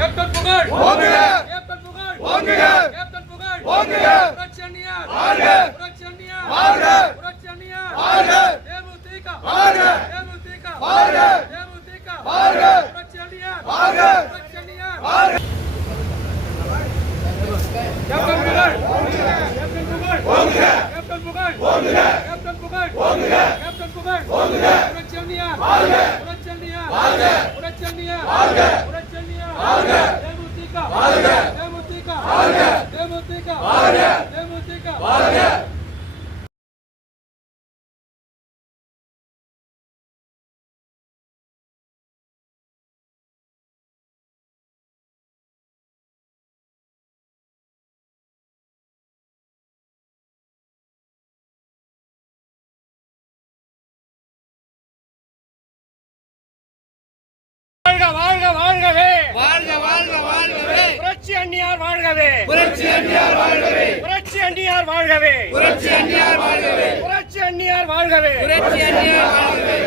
Captain புகழ் ஓங்குக, captain புகழ் ஓங்குக, கேப்டன் புகழ் ஓங்குக, புரட்சி அண்ணியார் வாழ்க, புரட்சி அண்ணியார் வாழ்க, புரட்சி அண்ணியார் வாழ்க, தேமுதிக வாழ்க, தேமுதிக வாழ்க, தேமுதிக வாழ்க, புரட்சி அண்ணியார் வாழ்க, புரட்சி அண்ணியார் வாழ்க. கேப்டன் புகழ் ஓங்குக, கேப்டன் புகழ் ஓங்குக, கேப்டன் புகழ் ஓங்குக, கேப்டன் புகழ் ஓங்குக, கேப்டன் புகழ் ஓங்குக, புரட்சி அண்ணியார் வாழ்க, புரட்சி அண்ணியார் வாழ்க, புரட்சி அண்ணியார் வாழ்க, புரட்சி அண்ணியார் வாழ்க, தேமுதிக வாழ்க, தேமுதிக வாழ்க, தேமுதிக வாழ்க, தேமுதிக வாழ்க. வாழ்க வாழ்கவே, வாழ்க வாழ்க வாழ்கவே, புரட்சி அண்ணியார் வாழ்கவே, புரட்சி அண்ணியார் வாழ்கவே, புரட்சி அண்ணியார் வாழ்கவே, புரட்சி அண்ணியார் வாழ்கவே, புரட்சி அண்ணியார் வாழ்கவே, புரட்சி அண்ணியார் வாழ்கவே.